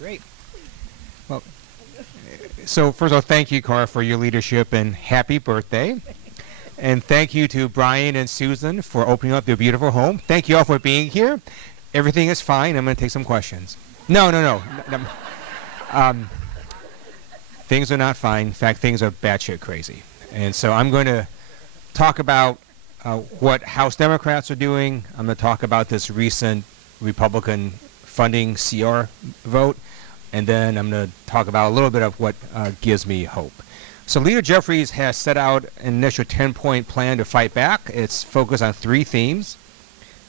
Great. Well, so first of all, thank you, Cara, for your leadership and happy birthday. And thank you to Brian and Susan for opening up their beautiful home. Thank you all for being here. Everything is fine. I'm going to take some questions. No. Things are not fine. In fact, things are batshit crazy. And so I'm going to talk about what House Democrats are doing. I'm going to talk about this recent Republican funding CR vote. And then I'm going to talk about a little bit of what gives me hope. So Leader Jeffries has set out an initial 10-point plan to fight back. It's focused on 3 themes: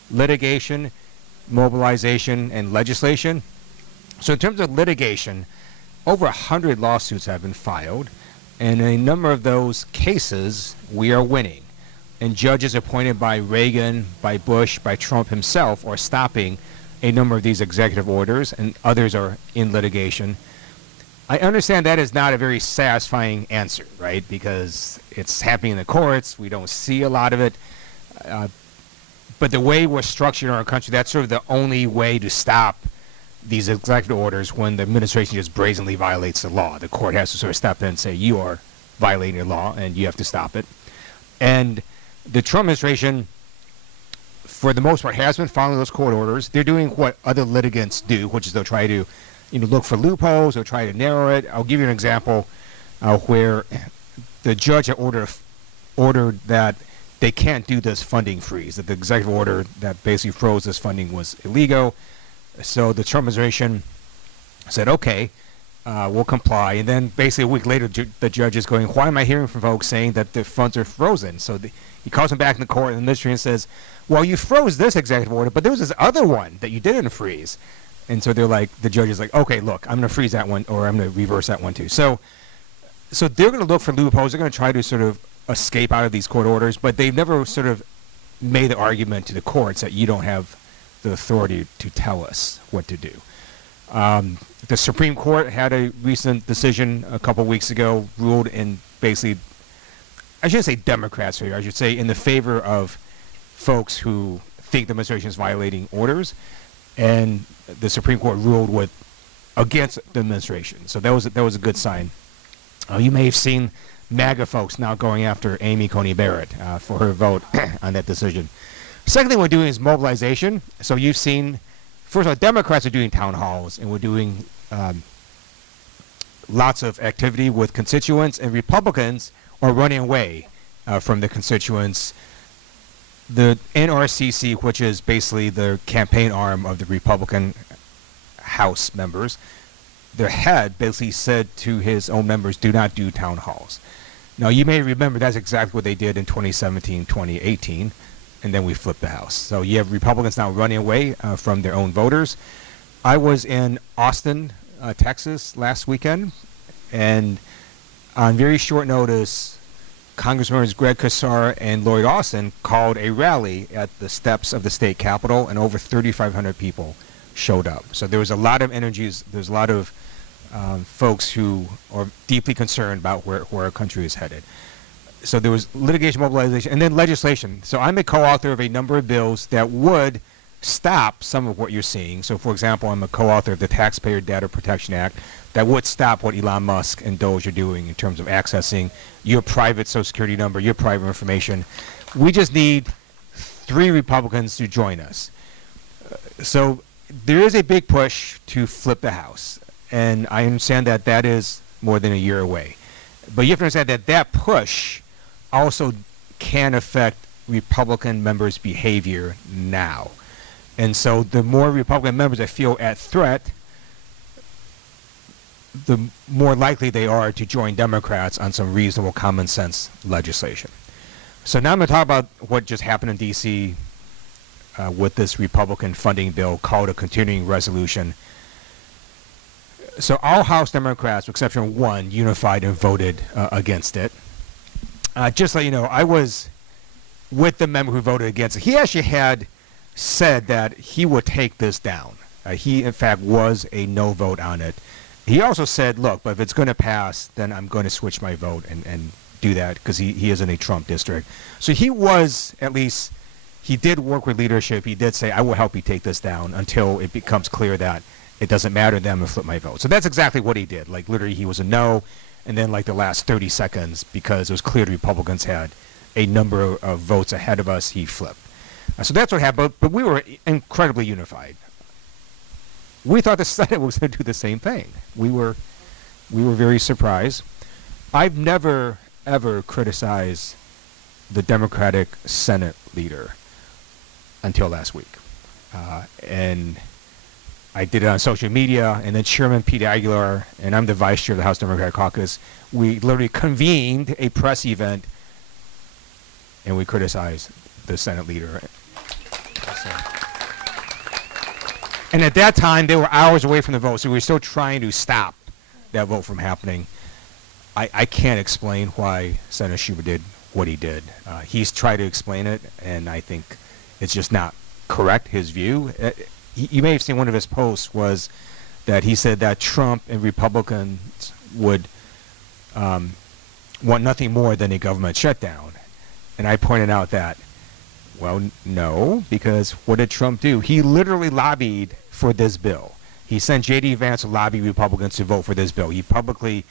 litigation, mobilization, and legislation. So in terms of litigation, over 100 lawsuits have been filed, and in a number of those cases, we are winning. And judges appointed by Reagan, by Bush, by Trump himself are stopping a number of these executive orders, and others are in litigation. I understand that is not a very satisfying answer, right? Because it's happening in the courts. We don't see a lot of it. But the way we're structured in our country, that's sort of the only way to stop these executive orders when the administration just brazenly violates the law. The court has to sort of step in and say, you are violating the law and you have to stop it. And the Trump administration, for the most part, has been following those court orders. They're doing what other litigants do, which is they'll try to look for loopholes or try to narrow it. I'll give you an example where the judge had ordered that they can't do this funding freeze, that the executive order that basically froze this funding was illegal. So the Trump administration said, okay, we'll comply. And then basically a week later, the judge is going, why am I hearing from folks saying that the funds are frozen? So he calls them back in the court, and the administration says, well, you froze this executive order, but there was this other one that you didn't freeze. And so they're like, the judge is like, okay, look, I'm going to freeze that one, or I'm going to reverse that one too. So they're going to look for loopholes. They're going to try to sort of escape out of these court orders, but they've never sort of made the argument to the courts that you don't have the authority to tell us what to do. The Supreme Court had a recent decision a couple weeks ago, ruled in basically, I shouldn't say Democrats' favor, I should say in the favor of folks who think the administration is violating orders, and the Supreme Court ruled against the administration. So that was a good sign. You may have seen MAGA folks now going after Amy Coney Barrett for her vote on that decision. Second thing we're doing is mobilization. So you've seen, first of all, Democrats are doing town halls, and we're doing lots of activity with constituents, and Republicans are running away from the constituents. The NRCC, which is basically the campaign arm of the Republican House members, their head basically said to his own members, do not do town halls. Now, you may remember that's exactly what they did in 2017, 2018, and then we flipped the House. So you have Republicans now running away from their own voters. I was in Austin, Texas last weekend, and on very short notice, Congressmen Greg Casar and Lloyd Austin called a rally at the steps of the state capitol, and over 3,500 people showed up. So there was a lot of energies. There's a lot of folks who are deeply concerned about where our country is headed. So there was litigation, mobilization, and then legislation. So I'm a co-author of a number of bills that would stop some of what you're seeing. So, for example, I'm a co-author of the Taxpayer Data Protection Act that would stop what Elon Musk and Doge are doing in terms of accessing your private Social Security number, your private information. We just need 3 Republicans to join us. So there is a big push to flip the House, and I understand that that is more than a year away. But you have to understand that that push also can affect Republican members' behavior now. And so the more Republican members that feel at threat, the more likely they are to join Democrats on some reasonable common sense legislation. So now I'm going to talk about what just happened in D.C. With this Republican funding bill called a continuing resolution. So all House Democrats, with exception of one, unified and voted against it. Just so you know, I was with the member who voted against it. He actually had said that he would take this down. He, in fact, was a no vote on it. He also said, look, but if it's going to pass, then I'm going to switch my vote and do that, because he is in a Trump district. So he was, at least, he did work with leadership. He did say, I will help you take this down until it becomes clear that it doesn't matter to them, I'm going to flip my vote. So that's exactly what he did. Like, literally, he was a no, and then, like, the last 30 seconds, because it was clear the Republicans had a number of votes ahead of us, he flipped. So that's what happened, but we were incredibly unified. We thought the Senate was going to do the same thing. We were very surprised. I've never, ever criticized the Democratic Senate leader until last week. And I did it on social media, and then Chairman Pete Aguilar, and I'm the vice chair of the House Democratic Caucus, we literally convened a press event, and we criticized the Senate leader. And at that time, they were hours away from the vote, so we were still trying to stop that vote from happening. I can't explain why Senator Schumer did what he did. He's tried to explain it, and I think it's just not correct, his view. You may have seen one of his posts was that he said that Trump and Republicans would want nothing more than a government shutdown. And I pointed out that, well, no, because what did Trump do? He literally lobbied for this bill. He sent J.D. Vance to lobby Republicans to vote for this bill. He publicly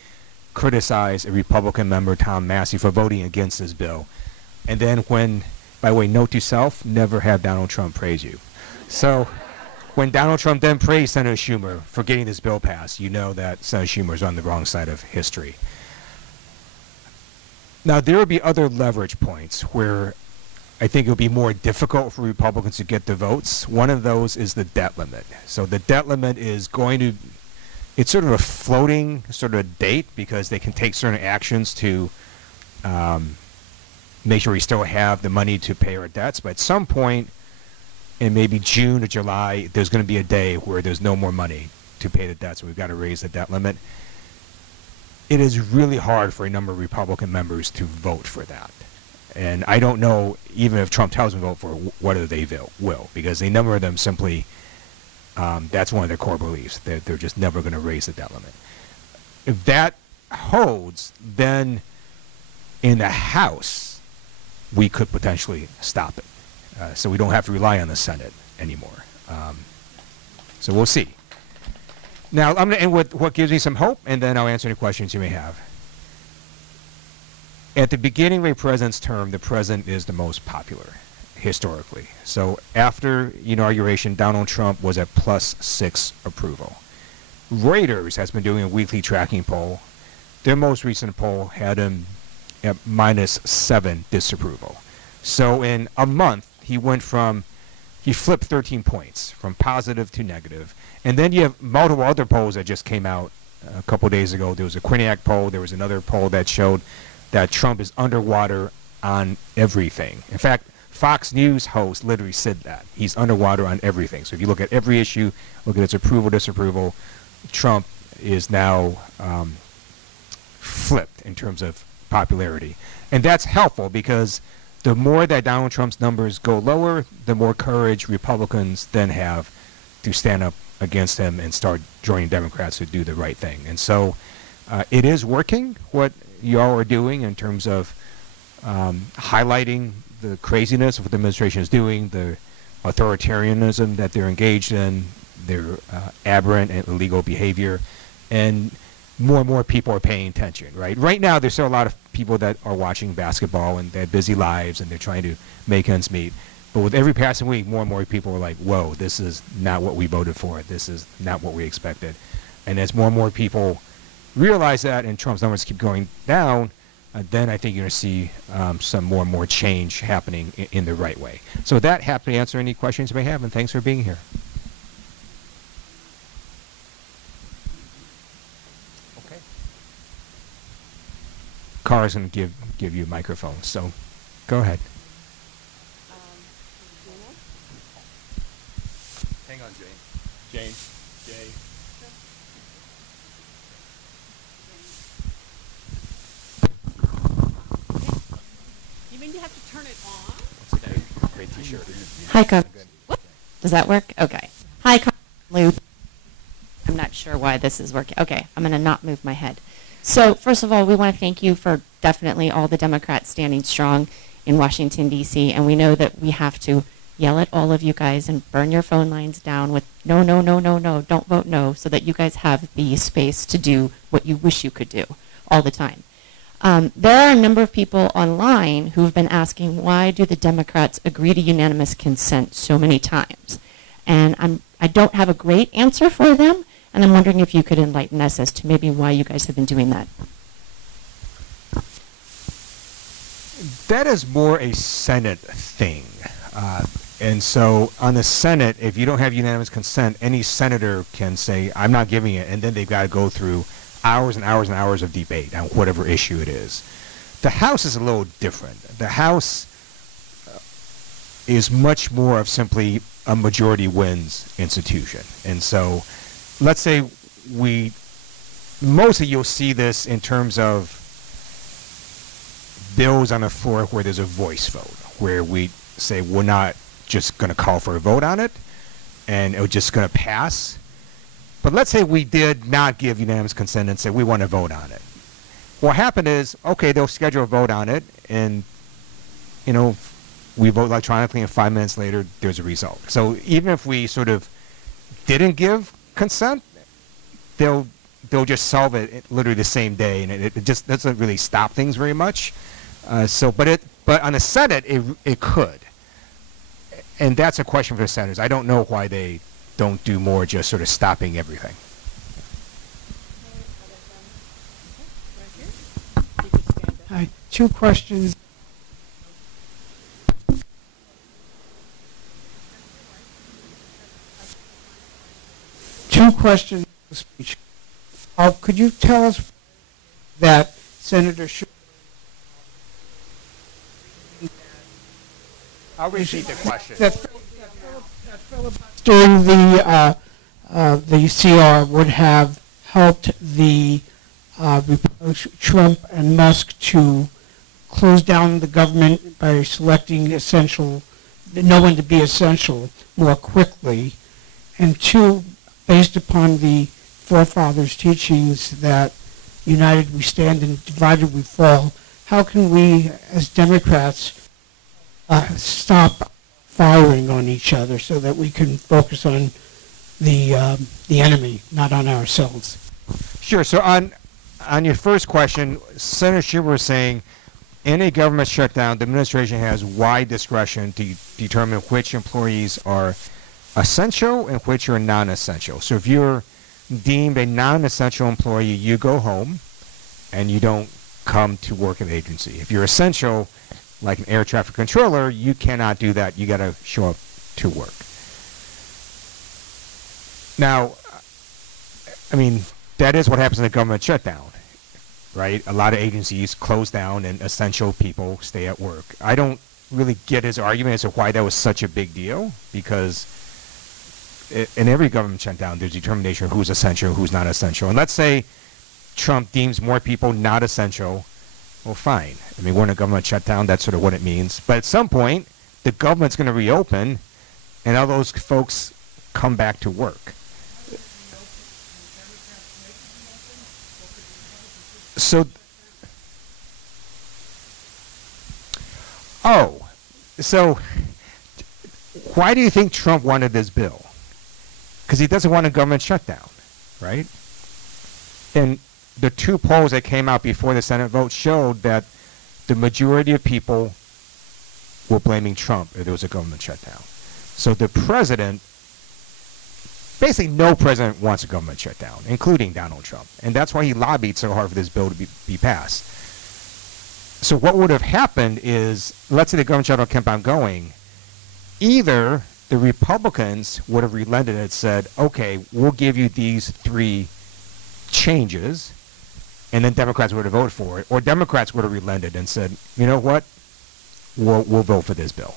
criticized a Republican member, Tom Massey, for voting against this bill. And then when, by the way, note to self, never have Donald Trump praise you. So when Donald Trump then praised Senator Schumer for getting this bill passed, you know that Senator Schumer is on the wrong side of history. Now, there will be other leverage points where I think it will be more difficult for Republicans to get the votes. One of those is the debt limit. So the debt limit is going to, it's sort of a floating sort of date because they can take certain actions to make sure we still have the money to pay our debts. But at some point in maybe June or July, there's going to be a day where there's no more money to pay the debt. So we've got to raise the debt limit. It is really hard for a number of Republican members to vote for that. And I don't know, even if Trump tells them to vote for it, whether they will, because a number of them simply, that's one of their core beliefs. They're just never going to raise the debt limit. If that holds, then in the House, we could potentially stop it. So we don't have to rely on the Senate anymore. So we'll see. Now, I'm going to end with what gives me some hope, and then I'll answer any questions you may have. At the beginning of a president's term, the president is the most popular, historically. So after inauguration, Donald Trump was at +6 approval. Reuters has been doing a weekly tracking poll. Their most recent poll had him at -7 disapproval. So in a month, he flipped 13 points from positive to negative. And then you have multiple other polls that just came out a couple days ago. There was a Quinnipiac poll. There was another poll that showed that Trump is underwater on everything. In fact, Fox News host literally said that. He's underwater on everything. So if you look at every issue, look at its approval, disapproval, Trump is now flipped in terms of popularity. And that's helpful because the more that Donald Trump's numbers go lower, the more courage Republicans then have to stand up against him and start joining Democrats to do the right thing. And so it is working, what you all are doing in terms of highlighting the craziness of what the administration is doing, the authoritarianism that they're engaged in, their aberrant and illegal behavior, and more and more people are paying attention, right? Right now, there's still a lot of people that are watching basketball and they have busy lives and they're trying to make ends meet. But with every passing week, more and more people are like, whoa, this is not what we voted for. This is not what we expected. And as more and more people realize that and Trump's numbers keep going down, then I think you're going to see some more and more change happening in the right way. So with that, happy to answer any questions you may have, and thanks for being here. Okay. Cara's going to give you a microphone, so go ahead. Hang on, Jane. Jay. You mean you have to turn it on? That's a great T-shirt. Hi, Coach. Does that work? Okay. Hi, Ted Lieu. I'm not sure why this is working. Okay, I'm going to not move my head. So, first of all, we want to thank you for definitely all the Democrats standing strong in Washington, D.C., and we know that we have to yell at all of you guys and burn your phone lines down with no, no, no, no, no, don't vote no, so that you guys have the space to do what you wish you could do all the time. There are a number of people online who've been asking, why do the Democrats agree to unanimous consent so many times? And I don't have a great answer for them, and I'm wondering if you could enlighten us as to maybe why you guys have been doing that. That is more a Senate thing. And so on the Senate, if you don't have unanimous consent, any senator can say, I'm not giving it, and then they've got to go through hours and hours and hours of debate on whatever issue it is. The House is a little different. The House is much more of simply a majority wins institution. And so let's say mostly you'll see this in terms of bills on the floor where there's a voice vote, where we say we're not just going to call for a vote on it, and it's just going to pass. But let's say we did not give unanimous consent and say we want to vote on it. What happened is, okay, they'll schedule a vote on it, and we vote electronically, and 5 minutes later there's a result. So even if we sort of didn't give consent, they'll just solve it literally the same day, and it just doesn't really stop things very much. But on the Senate, it could. And that's a question for the senators. I don't know why they don't do more just sort of stopping everything. Hi, two questions. Two questions. Speech. Could you tell us that Senator Schumer? I'll repeat the question. That filibustering the CR would have helped the Trump and Musk to close down the government by selecting no one to be essential more quickly, and two, based upon the forefathers' teachings that united we stand and divided we fall, how can we as Democrats stop firing on each other so that we can focus on the enemy, not on ourselves? Sure. So on your first question, Senator Schumer was saying, in a government shutdown, the administration has wide discretion to determine which employees are essential and which are non-essential. So if you're deemed a non-essential employee, you go home and you don't come to work at the agency. If you're essential, like an air traffic controller, you cannot do that. You got to show up to work. Now, I mean, that is what happens in a government shutdown, right? A lot of agencies close down and essential people stay at work. I don't really get his argument as to why that was such a big deal, because in every government shutdown, there's determination of who's essential, who's not essential. And let's say Trump deems more people not essential. Well, fine. I mean, we're in a government shutdown. That's sort of what it means. But at some point, the government's going to reopen, and all those folks come back to work. So why do you think Trump wanted this bill? Because he doesn't want a government shutdown, right? And the two polls that came out before the Senate vote showed that the majority of people were blaming Trump if there was a government shutdown. So the president, basically no president wants a government shutdown, including Donald Trump. And that's why he lobbied so hard for this bill to be passed. So what would have happened is, let's say the government shutdown kept on going, either the Republicans would have relented and said, okay, we'll give you these three changes, and then Democrats would have voted for it, or Democrats would have relented and said, you know what, we'll vote for this bill.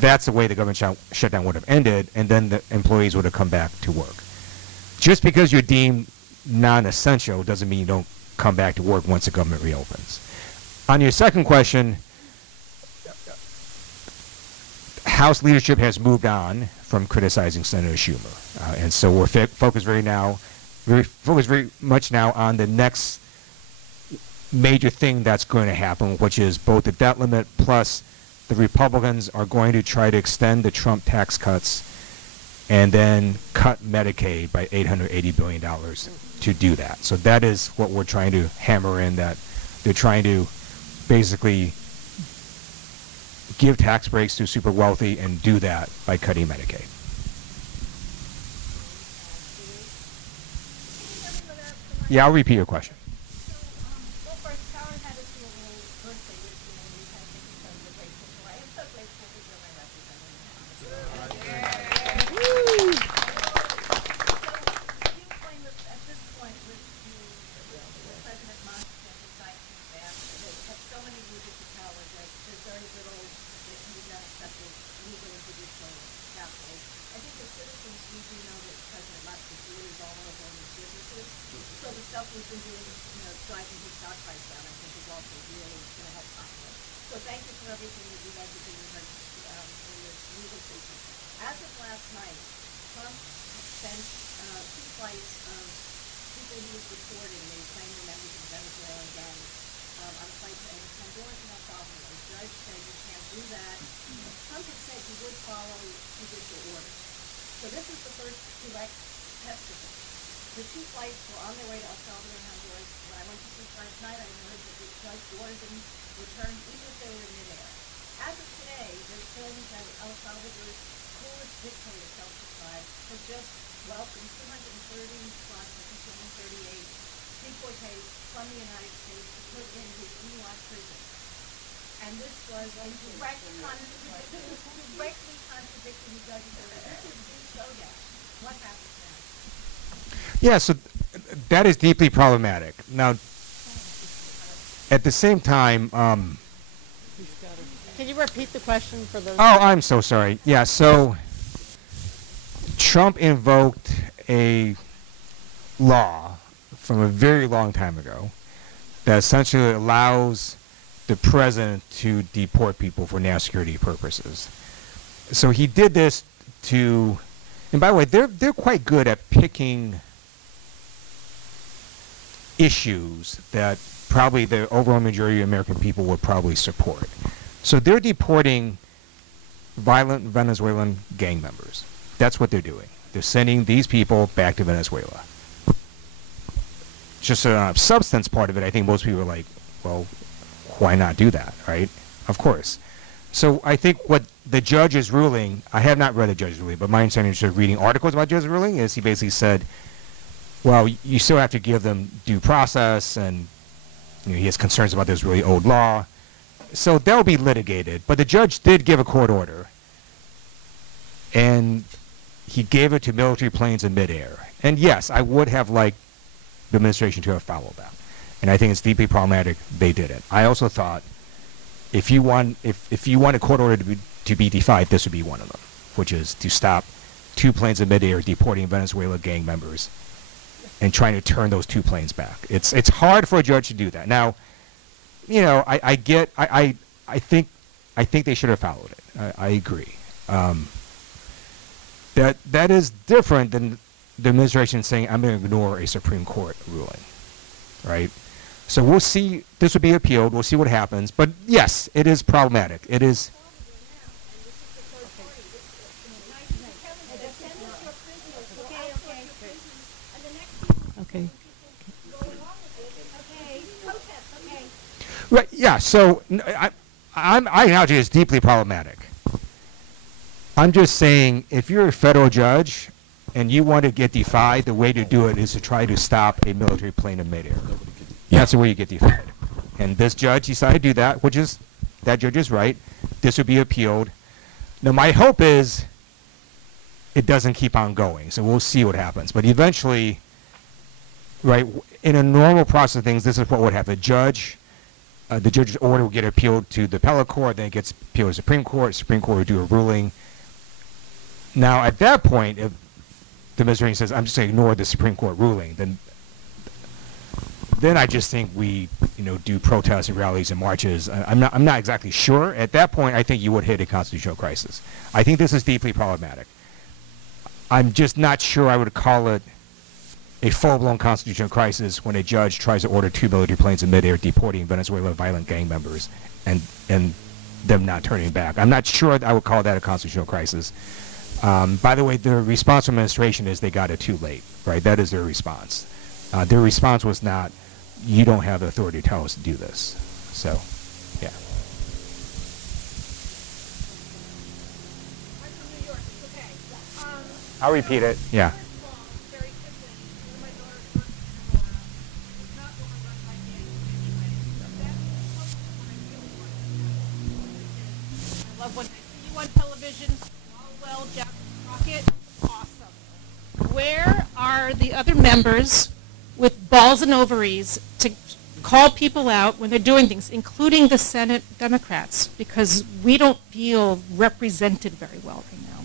That's the way the government shutdown would have ended, and then the employees would have come back to work. Just because you're deemed non-essential doesn't mean you don't come back to work once the government reopens. On your second question, House leadership has moved on from criticizing Senator Schumer, and so we're focused very much now on the next major thing that's going to happen, which is both the debt limit plus the Republicans are going to try to extend the Trump tax cuts and then cut Medicaid by $880 billion to do that. So that is what we're trying to hammer in, that they're trying to basically give tax breaks to super wealthy and do that by cutting Medicaid. Yeah, I'll repeat your question. Well, first, Howard had us do a little birthday wish, and we had to become the grateful. So I am so grateful that you're my representative. So you claim that at this point, with President Musk and his science staff, they have so many levers of power that there's very little that can be done except with legal and judicial capital. I think as citizens, we do know that President Musk is really vulnerable in his businesses. So the stuff we've been doing, driving his stock price down, I think is also really going to help conflict. So thank you for everything that you guys are doing in this legal system. As of last night, Trump sent two flights of people he was deporting. They claimed were members of the Venezuelan gang on a flight to Honduras and El Salvador. The judge said you can't do that. Trump had said he would follow judicial orders. So this is the first direct test of it. The two flights were on their way to El Salvador and Honduras. When I went to see last night, I heard that the judge ordered them returned even if they were in midair. As of today, there's claims that El Salvador's coolest dictator, self-described, has just welcomed 230 plus, I think 238 deportees from the United States to put in his Ewok prison. And this was directly contradicting the judge's order. This is the showdown. What happens now? Yeah, so that is deeply problematic. Now, at the same time, Can you repeat the question for those? oh, I'm so sorry. Yeah, so Trump invoked a law from a very long time ago that essentially allows the president to deport people for national security purposes. So he did this to, and by the way, they're quite good at picking issues that probably the overwhelming majority of American people would probably support. So they're deporting violent Venezuelan gang members. That's what they're doing. They're sending these people back to Venezuela. Just a substance part of it, I think most people are like, well, why not do that, right? Of course. So I think what the judge is ruling, I have not read the judge's ruling, but my understanding is reading articles about the judge's ruling is he basically said, well, you still have to give them due process, and he has concerns about this really old law. So that'll be litigated. But the judge did give a court order, and he gave it to military planes in midair. And yes, I would have liked the administration to have followed that. And I think it's deeply problematic they didn't. I also thought if you want a court order to be defied, this would be one of them, which is to stop two planes in midair deporting Venezuela gang members and trying to turn those two planes back. It's hard for a judge to do that. Now, I think they should have followed it. I agree. That is different than the administration saying, I'm going to ignore a Supreme Court ruling, right? So we'll see. This will be appealed. We'll see what happens. But yes, it is problematic. It is. Okay. Right. Yeah. So my analogy is deeply problematic. I'm just saying, if you're a federal judge and you want to get defied, the way to do it is to try to stop a military plane in midair. That's the way you get defied. And this judge decided to do that, which is, that judge is right. This would be appealed. Now, my hope is it doesn't keep on going. So we'll see what happens. But eventually, right, in a normal process of things, this is what would happen. The judge's order will get appealed to the appellate court, then it gets appealed to the Supreme Court. Supreme Court will do a ruling. Now, at that point, if the administration says, I'm just going to ignore the Supreme Court ruling, then I just think we, do protests and rallies and marches. I'm not exactly sure. At that point, I think you would hit a constitutional crisis. I think this is deeply problematic. I'm just not sure I would call it a full-blown constitutional crisis when a judge tries to order two military planes in midair deporting Venezuelan violent gang members and them not turning back. I'm not sure I would call that a constitutional crisis. By the way, the response from administration is they got it too late, right? That is their response. Their response was not, you don't have the authority to tell us to do this. So, yeah. I'm from New York, it's okay. I'll repeat it. Yeah. First of all, very quickly, one of my daughters works in Aurora. It's not overrun by gangs anyway. So that's close to what I really want to happen. I love when I see you on television, Caldwell, Jack Crockett, awesome. Where are the other members with balls and ovaries to call people out when they're doing things, including the Senate Democrats, because we don't feel represented very well right now.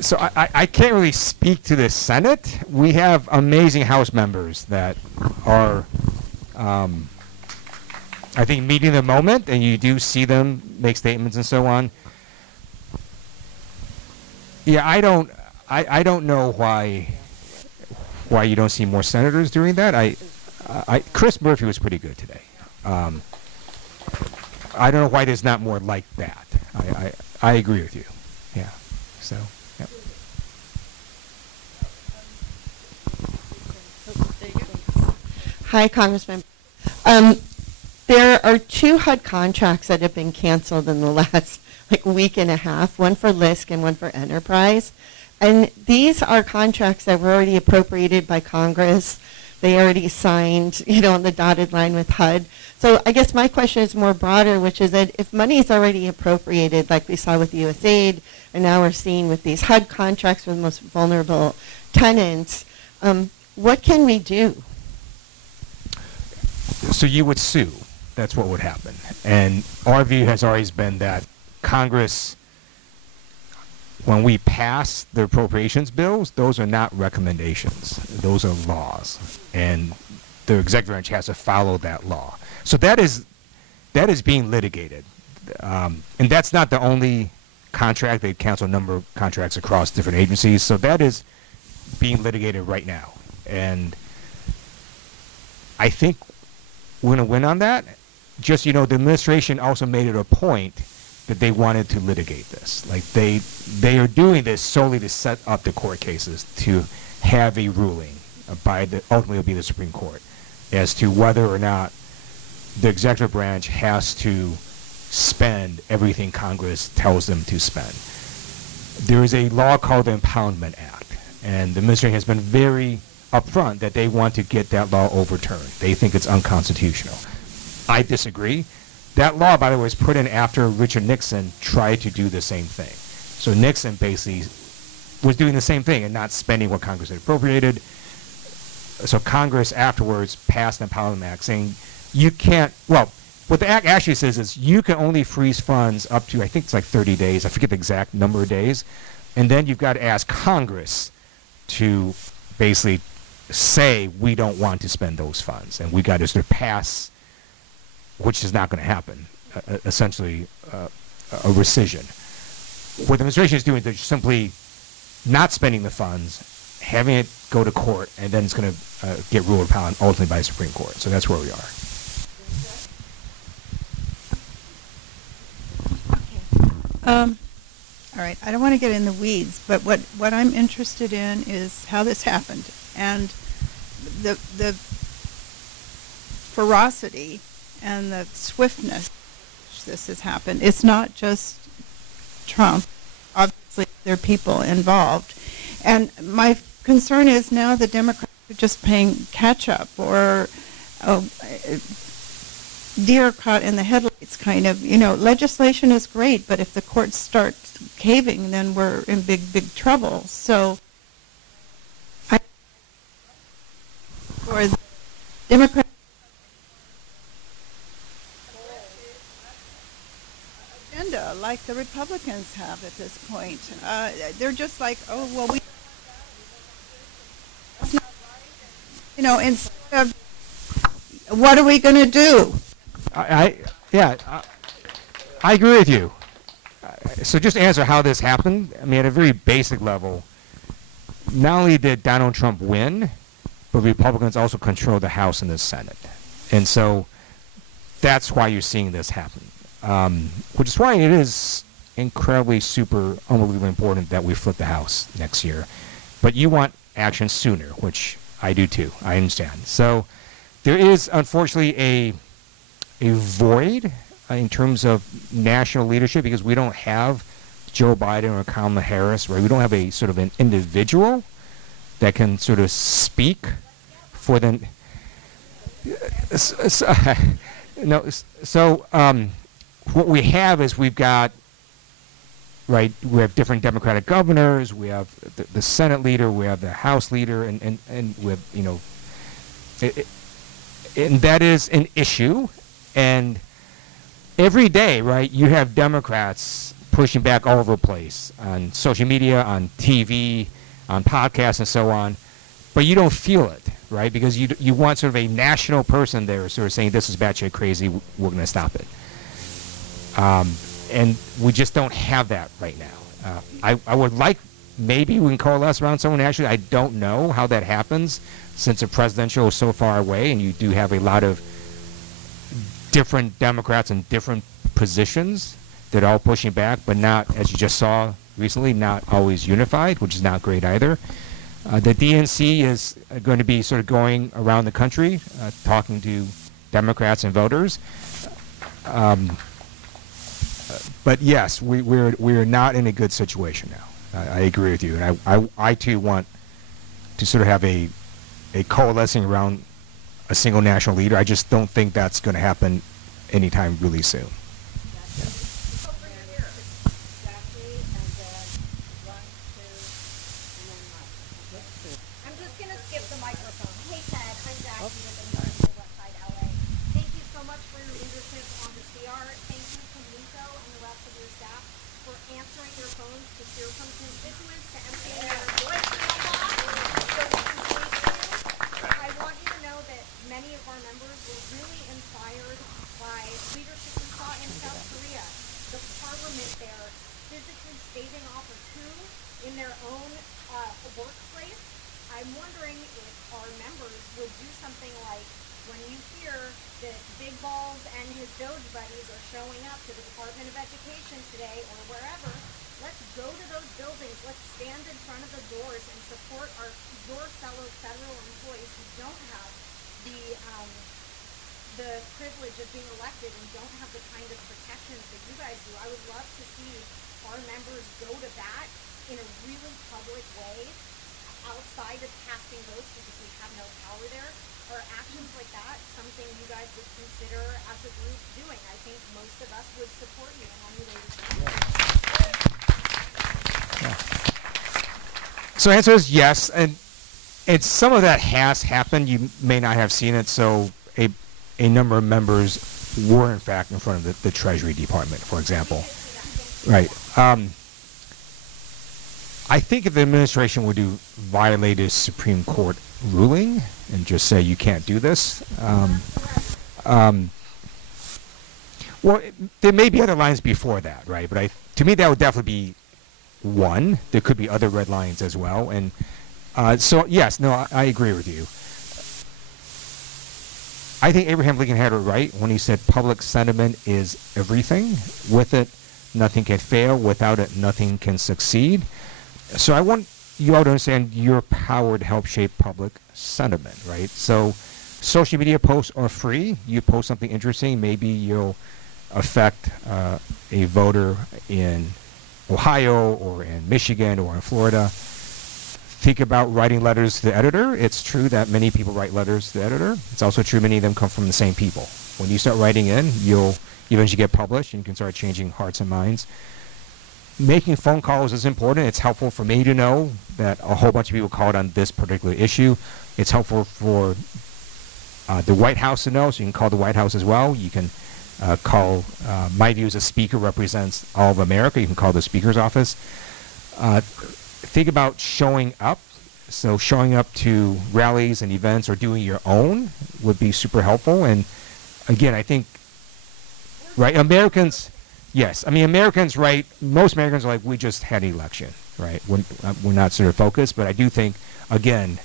So I can't really speak to the Senate. We have amazing House members that are, I think, meeting the moment, and you do see them make statements and so on. Yeah, I don't know why you don't see more senators doing that. Chris Murphy was pretty good today. I don't know why there's not more like that. I agree with you. Yeah. So. Yep. Hi, Congressman. There are 2 HUD contracts that have been canceled in the last week and a half, one for LISC and one for Enterprise. And these are contracts that were already appropriated by Congress. They already signed, on the dotted line with HUD. So I guess my question is more broader, which is that if money is already appropriated, like we saw with USAID, and now we're seeing with these HUD contracts for the most vulnerable tenants, what can we do? So you would sue. That's what would happen. And our view has always been that Congress, when we pass the appropriations bills, those are not recommendations. Those are laws. And the executive branch has to follow that law. So that is being litigated. And that's not the only contract. They cancel a number of contracts across different agencies. So that is being litigated right now. And I think we're going to win on that. Just, the administration also made it a point that they wanted to litigate this. Like they are doing this solely to set up the court cases to have a ruling by ultimately it'll be the Supreme Court as to whether or not the executive branch has to spend everything Congress tells them to spend. There is a law called the Impoundment Act, and the administration has been very upfront that they want to get that law overturned. They think it's unconstitutional. I disagree. That law, by the way, was put in after Richard Nixon tried to do the same thing. So Nixon basically was doing the same thing and not spending what Congress had appropriated. So Congress afterwards passed an Impoundment Act saying you can't, well, what the act actually says is you can only freeze funds up to, I think it's 30 days. I forget the exact number of days. And then you've got to ask Congress to basically say we don't want to spend those funds. And we got to sort of pass, which is not going to happen, essentially a rescission. What the administration is doing is simply not spending the funds, having it go to court, and then it's going to get ruled upon ultimately by the Supreme Court. So that's where we are. All right, I don't want to get in the weeds, but what I'm interested in is how this happened and the ferocity and the swiftness which this has happened. It's not just Trump. Obviously, there are people involved. And my concern is now the Democrats are just playing catch-up or deer caught in the headlights kind of. Legislation is great, but if the courts start caving, then we're in big trouble. So for the Democrats agenda like the Republicans have at this point. They're just like, oh, well, that's not right. Instead of, what are we going to do? I agree with you. So just to answer how this happened, I mean, at a very basic level, not only did Donald Trump win, but Republicans also control the House and the Senate. And so that's why you're seeing this happen, which is why it is incredibly, super, unbelievably important that we flip the House next year. But you want action sooner, which I do too. I understand. So there is, unfortunately, a void in terms of national leadership because we don't have Joe Biden or Kamala Harris, right? We don't have a sort of an individual that can sort of speak for them. What we have is we have different Democratic governors, we have the Senate leader, we have the House leader, and we have, and that is an issue. And every day, right, you have Democrats pushing back all over the place on social media, on TV, on podcasts, and so on. But you don't feel it, right? Because you want sort of a national person there sort of saying, this is batshit crazy, we're going to stop it. And we just don't have that right now. I would like, maybe we can coalesce around someone. Actually, I don't know how that happens since the presidential is so far away, and you do have a lot of different Democrats in different positions that are all pushing back, but not, as you just saw recently, not always unified, which is not great either. The DNC is going to be sort of going around the country, talking to Democrats and voters. But yes, we're not in a good situation now. I agree with you, and I too want to sort of have a coalescing around a single national leader. I just don't think that's going to happen anytime really soon. I'm just going to skip the microphone. Hey, Ted, I'm Jackie with the Municipal Westside LA. Thank you so much for your leadership on the CR. Thank you to Nico and the rest of your staff for answering your phones to hear from constituents, to emptying your voicemail box so we can speak to you. I want you to know that many of our members were really inspired by leadership we saw in South Korea. The parliament there physically staving off a coup in their own workplace. I'm wondering if our members would do something like, when you hear that Big Balls and his Doge buddies are showing up to the Department of Education today or wherever, let's go to those buildings, let's stand in front of the doors and support your fellow federal employees who don't have the privilege of being elected and don't have the kind of protections that you guys do. I would love to see our members go to bat in a really public way outside of casting votes because we have no power there. Are actions like that something you guys would consider as a group doing? I think most of us would support you in any way we can. So the answer is yes, and some of that has happened. You may not have seen it. So a number of members were in fact in front of the Treasury Department, for example. Right. I think if the administration were to violate a Supreme Court ruling and just say you can't do this, well, there may be other lines before that, right? But to me, that would definitely be one. There could be other red lines as well. And so, yes, no, I agree with you. I think Abraham Lincoln had it right when he said public sentiment is everything. With it, nothing can fail. Without it, nothing can succeed. So I want you all to understand your power to help shape public sentiment, right? So social media posts are free. You post something interesting, maybe you'll affect a voter in Ohio or in Michigan or in Florida. Think about writing letters to the editor. It's true that many people write letters to the editor. It's also true many of them come from the same people. When you start writing in, you'll eventually get published and you can start changing hearts and minds. Making phone calls is important. It's helpful for me to know that a whole bunch of people called on this particular issue. It's helpful for the White House to know, so you can call the White House as well. You can call, my view as a speaker represents all of America. You can call the Speaker's office. Think about showing up. So showing up to rallies and events or doing your own would be super helpful. And again, I think, right, Americans, yes. I mean, Americans, right, most Americans are like, we just had an election, right? We're not sort of focused, but I do think, again,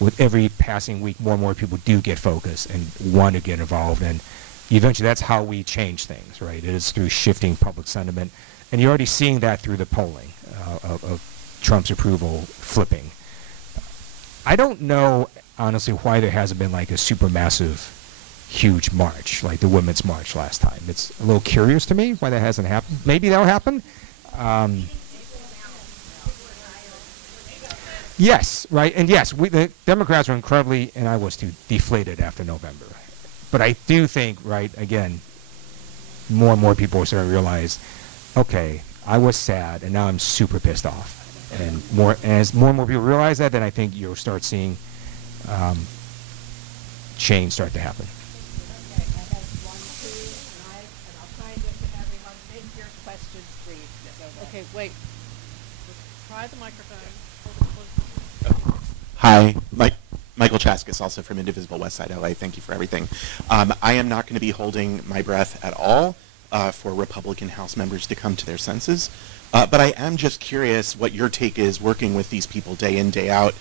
with every passing week, more and more people do get focused and want to get involved. And eventually that's how we change things, right? It is through shifting public sentiment. And you're already seeing that through the polling of Trump's approval flipping. I don't know, honestly, why there hasn't been like a supermassive, huge march, like the Women's March last time. It's a little curious to me why that hasn't happened. Maybe that'll happen. Yes, right, and yes, the Democrats were incredibly, and I was too, deflated after November. But I do think, right, again, more and more people are starting to realize, okay, I was sad, and now I'm super pissed off. And as more and more people realize that, then I think you'll start seeing change start to happen. Okay, I have one, two, and I'll try and get to everyone. Make your questions brief. Okay, wait. Let's try the microphone. Hi, Michael Chaskis, also from Indivisible Westside LA. Thank you for everything. I am not going to be holding my breath at all for Republican House members to come to their senses. But I am just curious what your take is working with these people day in, day out,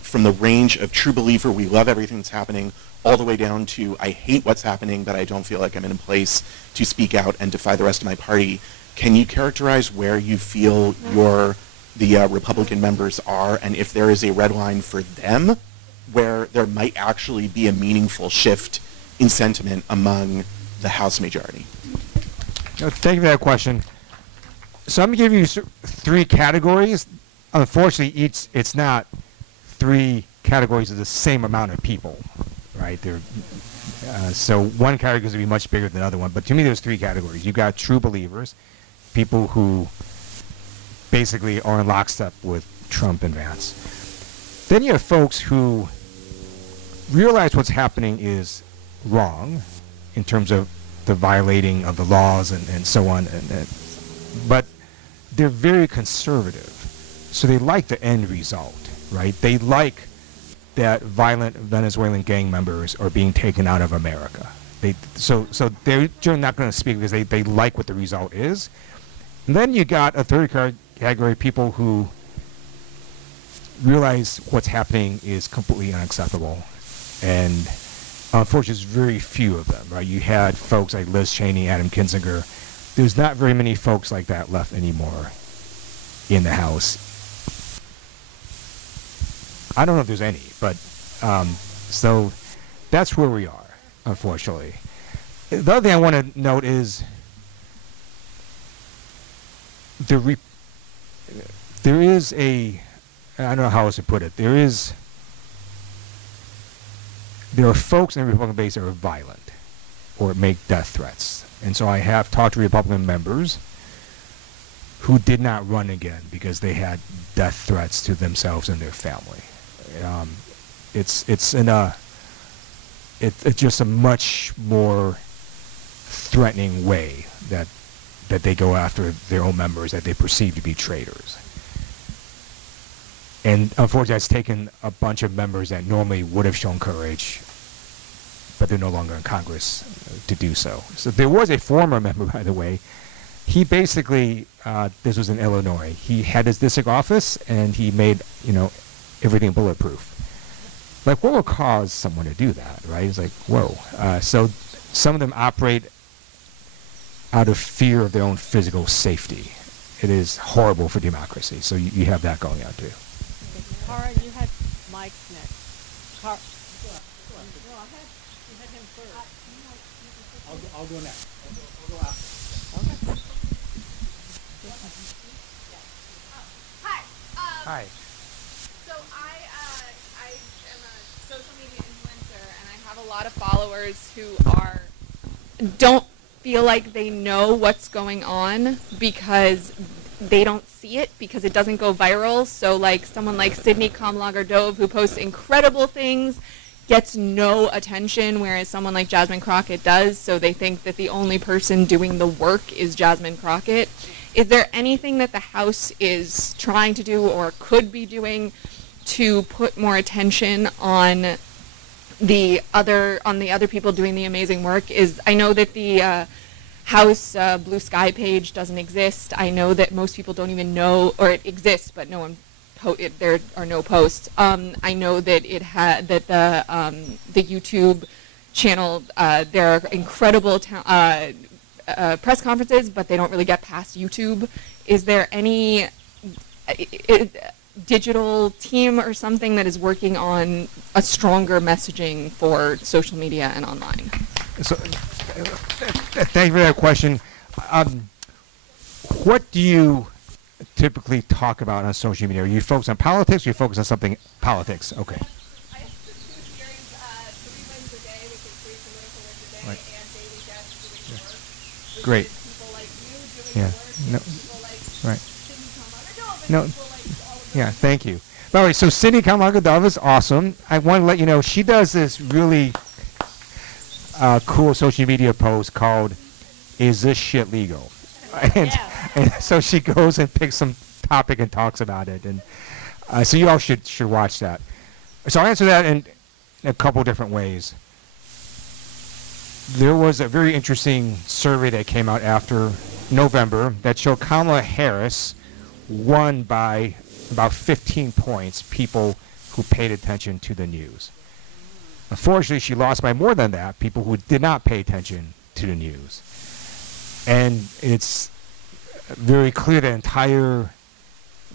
from the range of true believer, we love everything that's happening, all the way down to I hate what's happening, but I don't feel like I'm in a place to speak out and defy the rest of my party. Can you characterize where you feel the Republican members are, and if there is a red line for them where there might actually be a meaningful shift in sentiment among the House majority? Thank you for that question. So I'm going to give you three categories. Unfortunately, it's not three categories of the same amount of people, right? So one category is going to be much bigger than the other one, but to me there's three categories. You've got true believers, people who basically are in lockstep with Trump and Vance. Then you have folks who realize what's happening is wrong in terms of the violating of the laws and so on, but they're very conservative, so they like the end result, right? They like that violent Venezuelan gang members are being taken out of America. So they're not going to speak because they like what the result is. And then you got a third category of people who realize what's happening is completely unacceptable, and unfortunately there's very few of them, right? You had folks like Liz Cheney, Adam Kinzinger. There's not very many folks like that left anymore in the House. I don't know if there's any, but so that's where we are, unfortunately. The other thing I want to note is there is I don't know how else to put it. There are folks in the Republican base that are violent or make death threats. And so I have talked to Republican members who did not run again because they had death threats to themselves and their family. It's just a much more threatening way that they go after their own members that they perceive to be traitors. And unfortunately, it's taken a bunch of members that normally would have shown courage, but they're no longer in Congress to do so. So there was a former member, by the way. He basically, this was in Illinois, he had his district office and he made, everything bulletproof. Like, what would cause someone to do that, right? It's like, whoa. So some of them operate out of fear of their own physical safety. It is horrible for democracy. So you have that going on too. Cara, you had Mike next. Cara. No, you had him first. I'll go next. I'll go after. Okay. Hi. Hi. So I am a social media influencer, and I have a lot of followers who don't feel like they know what's going on because they don't see it, because it doesn't go viral. So like someone like Sydney Kamlager-Dove, who posts incredible things, gets no attention, whereas someone like Jasmine Crockett does. So they think that the only person doing the work is Jasmine Crockett. Is there anything that the House is trying to do or could be doing to put more attention on the other people doing the amazing work? I know that the House Blue Sky page doesn't exist. I know that most people don't even know, or it exists, but no one there are no posts. I know that the YouTube channel their incredible press conferences, but they don't really get past YouTube. Is there any digital team or something that is working on a stronger messaging for social media and online? So, thank you for that question. What do you typically talk about on social media? Are you focused on politics or you focus on something politics? Okay. I have two series, 3 Wins a Day, which is 3 political wins a day, Right. and Daily Guests doing the work. Which Great. is people like you doing Yeah. the work, No. people like Right. Sydney Kamagadov, No. and people like all of Yeah, those. thank you. By the way, so Cindy Kamagadov is awesome. I want to let you know she does this really cool social media post called "Is This Shit Legal?" And so she goes and picks some topic and talks about it, and so you all should watch that. So I'll answer that in a couple different ways. There was a very interesting survey that came out after November that showed Kamala Harris won by about 15 points, people who paid attention to the news. Unfortunately, she lost by more than that, people who did not pay attention to the news. And it's very clear the entire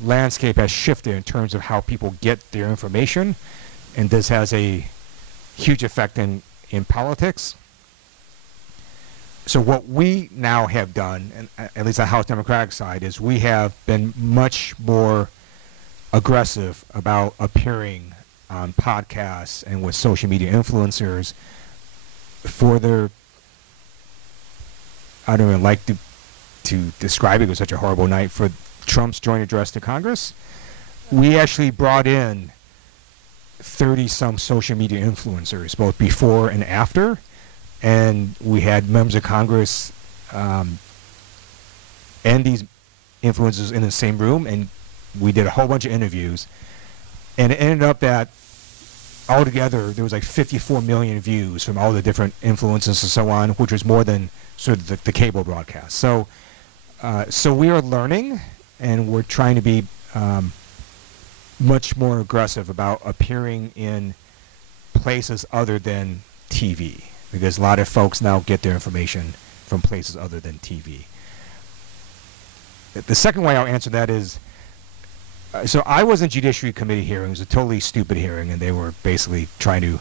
landscape has shifted in terms of how people get their information, and this has a huge effect in politics. So what we now have done, and at least the House Democratic side, is we have been much more aggressive about appearing on podcasts and with social media influencers for their, I don't even like to describe it, it was such a horrible night, for Trump's joint address to Congress. We actually brought in 30-some social media influencers, both before and after, and we had members of Congress and these influencers in the same room, and we did a whole bunch of interviews, and it ended up that altogether there was like 54 million views from all the different influencers and so on, which was more than sort of the cable broadcast. So we are learning, and we're trying to be much more aggressive about appearing in places other than TV, because a lot of folks now get their information from places other than TV. The second way I'll answer that is, so I was in Judiciary Committee hearing. It was a totally stupid hearing, and they were basically trying to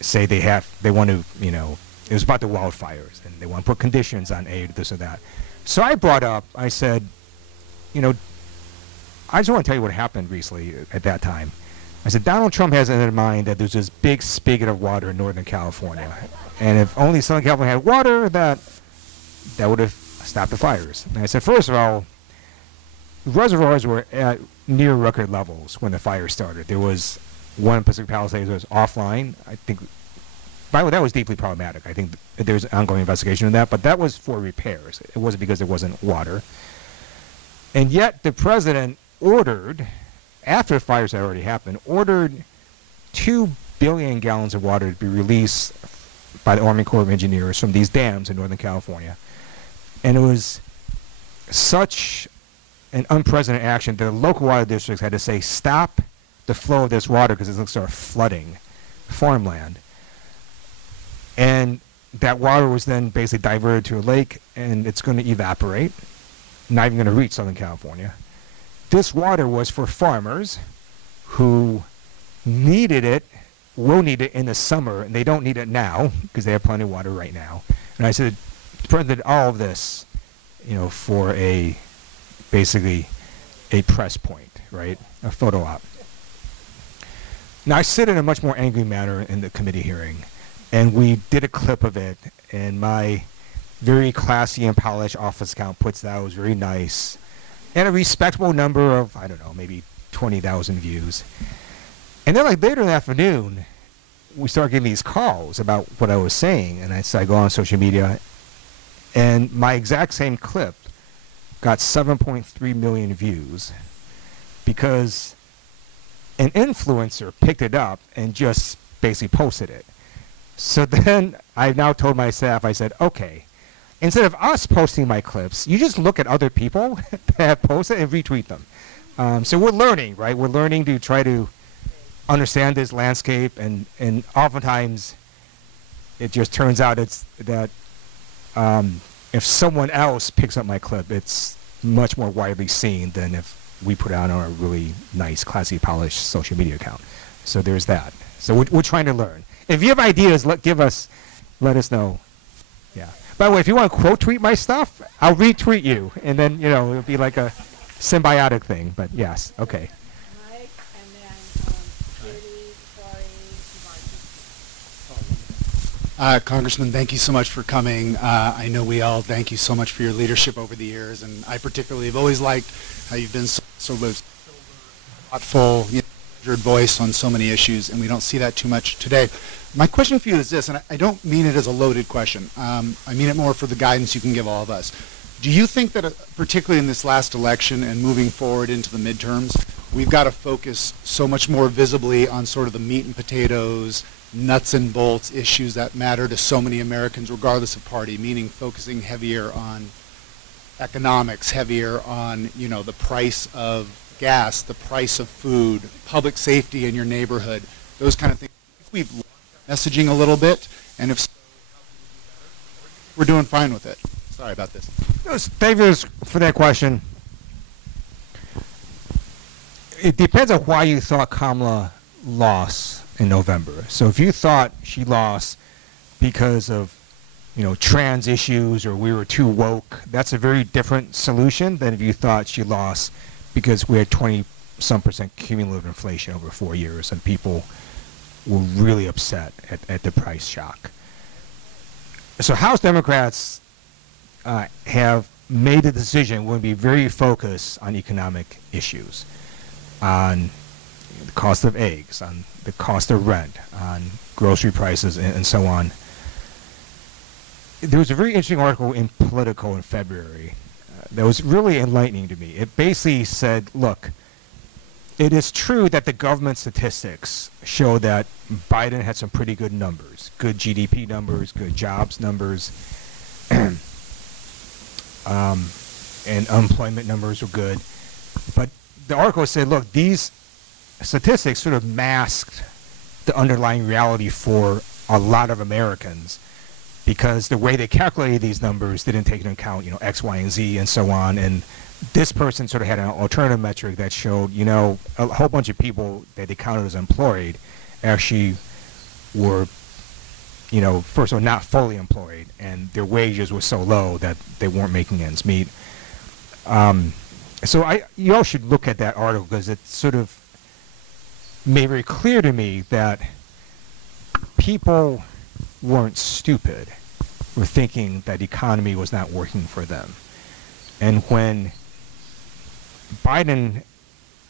say they want to, it was about the wildfires, and they want to put conditions on aid, this or that. So I brought up, I said, I just want to tell you what happened recently at that time. I said, Donald Trump has it in mind that there's this big spigot of water in Northern California, and if only Southern California had water, that would have stopped the fires. And I said, first of all, reservoirs were at near record levels when the fire started. There was one in Pacific Palisades that was offline. I think, by the way, that was deeply problematic. I think there's an ongoing investigation of that, but that was for repairs. It wasn't because there wasn't water. And yet the president ordered, after the fires had already happened, ordered 2 billion gallons of water to be released by the Army Corps of Engineers from these dams in Northern California. And it was such an unprecedented action that the local water districts had to say, stop the flow of this water because it's going to start flooding farmland. And that water was then basically diverted to a lake, and it's going to evaporate, not even going to reach Southern California. This water was for farmers who needed it, will need it in the summer, and they don't need it now because they have plenty of water right now. And I said, the president did all of this, for basically a press point, right? A photo op. Now I sit in a much more angry manner in the committee hearing, and we did a clip of it, and my very classy and polished office account puts that. It was very nice. And a respectable number of, I don't know, maybe 20,000 views. And then later in the afternoon, we started getting these calls about what I was saying, and so I go on social media, and my exact same clip got 7.3 million views because an influencer picked it up and just basically posted it. So then I've now told my staff, I said, okay, instead of us posting my clips, you just look at other people that have posted and retweet them. So we're learning, right? We're learning to try to understand this landscape, and oftentimes it just turns out it's that if someone else picks up my clip, it's much more widely seen than if we put it on a really nice, classy, polished social media account. So there's that. So we're trying to learn. If you have ideas, let us know. Yeah. By the way, if you want to quote tweet my stuff, I'll retweet you, and then it'll be like a symbiotic thing. But yes, okay. Mike, and then Judy, Corey, Martin. Congressman, thank you so much for coming. I know we all thank you so much for your leadership over the years, and I particularly have always liked how you've been so thoughtful, measured voice on so many issues, and we don't see that too much today. My question for you is this, and I don't mean it as a loaded question. I mean it more for the guidance you can give all of us. Do you think that, particularly in this last election and moving forward into the midterms, we've got to focus so much more visibly on sort of the meat and potatoes, nuts and bolts issues that matter to so many Americans regardless of party, meaning focusing heavier on economics, heavier on, the price of gas, the price of food, public safety in your neighborhood, those kind of things? I think we've lost messaging a little bit, and if so, we're doing fine with it. Sorry about this. Thank you for that question. It depends on why you thought Kamala lost in November. So if you thought she lost because of, trans issues or we were too woke, that's a very different solution than if you thought she lost because we had 20-some% cumulative inflation over 4 years and people were really upset at the price shock. So House Democrats have made a decision. We're going to be very focused on economic issues, on the cost of eggs, on the cost of rent, on grocery prices, and so on. There was a very interesting article in Politico in February that was really enlightening to me. It basically said, look, it is true that the government statistics show that Biden had some pretty good numbers, good GDP numbers, good jobs numbers, and unemployment numbers were good. But the article said, look, these statistics sort of masked the underlying reality for a lot of Americans because the way they calculated these numbers didn't take into account, X, Y, and Z, and so on. And this person sort of had an alternative metric that showed, a whole bunch of people that they counted as employed actually were, first of all, not fully employed, and their wages were so low that they weren't making ends meet. So you all should look at that article because it sort of made very clear to me that people weren't stupid for thinking that the economy was not working for them. And when Biden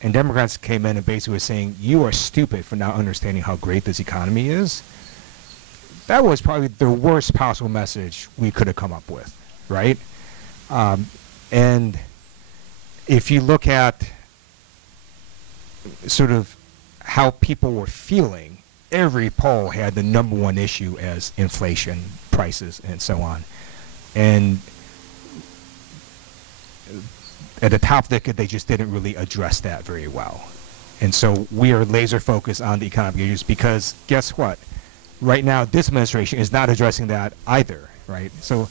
and Democrats came in and basically were saying, you are stupid for not understanding how great this economy is, that was probably the worst possible message we could have come up with, right? And if you look at sort of how people were feeling, every poll had the number one issue as inflation, prices, and so on. And at the top of the ticket, they just didn't really address that very well. And so we are laser focused on the economic issues because guess what? Right now, this administration is not addressing that either, right? So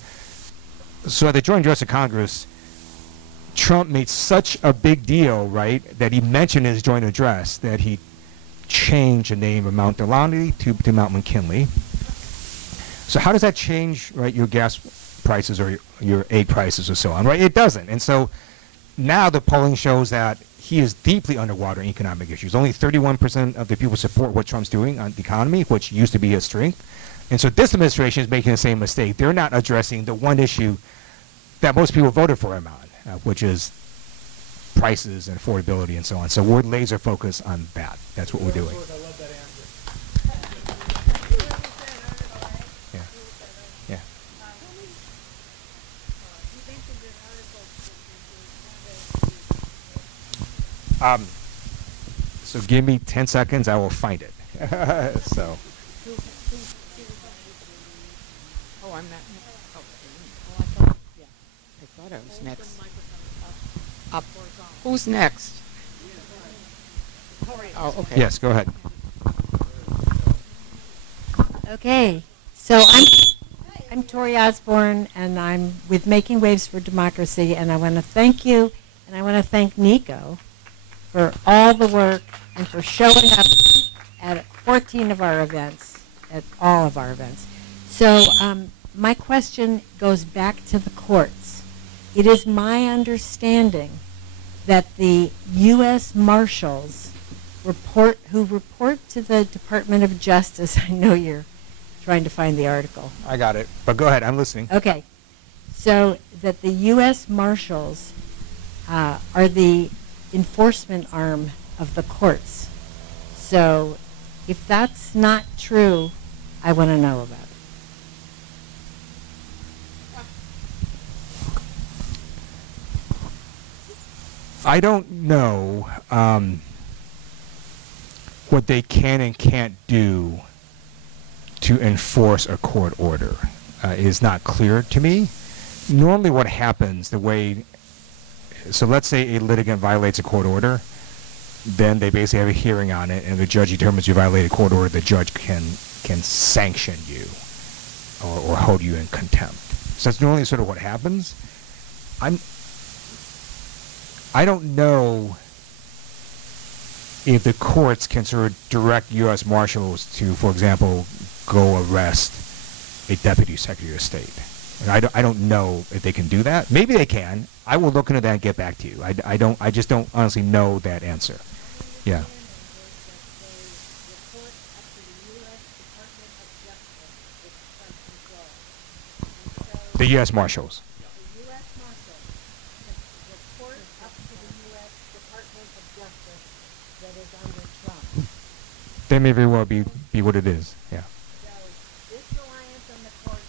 at the Joint Address of Congress, Trump made such a big deal, right, that he mentioned in his joint address that he changed the name of Mount Delaney to Mount McKinley. So how does that change, right, your gas prices or your egg prices or so on, right? It doesn't. And so now the polling shows that he is deeply underwater in economic issues. Only 31% of the people support what Trump's doing on the economy, which used to be his strength. And so this administration is making the same mistake. They're not addressing the one issue that most people voted for him on, which is prices and affordability and so on. So we're laser focused on that. That's what we're doing. I love that answer. Yeah. Yeah. So give me 10 seconds, I will find it. So. Oh, I'm not. Oh, I thought, yeah. I thought I was next. Up. Who's next? Oh, okay. Yes, go ahead. Okay, So I'm Tori Osborne, and I'm with Making Waves for Democracy, and I want to thank you, and I want to thank Nico for all the work and for showing up at 14 of our events, at all of our events. So my question goes back to the courts. It is my understanding that the U.S. Marshals who report to the Department of Justice, I know you're trying to find the article. I got it. But go ahead. I'm listening. Okay. So that the U.S. Marshals are the enforcement arm of the courts. So if that's not true, I want to know about it. I don't know what they can and can't do to enforce a court order. It is not clear to me. Normally what happens, so let's say a litigant violates a court order, then they basically have a hearing on it, and the judge determines you violated a court order, the judge can sanction you or hold you in contempt. So that's normally sort of what happens. I don't know if the courts can sort of direct U.S. Marshals to, for example, go arrest a Deputy Secretary of State. And I don't know if they can do that. Maybe they can. I will look into that and get back to you. I just don't honestly know that answer. Yeah. The U.S. Marshals. The U.S. Marshals report up to the U.S. Department of Justice that is under Trump. That may very well be what it is. Yeah. So this reliance on the courts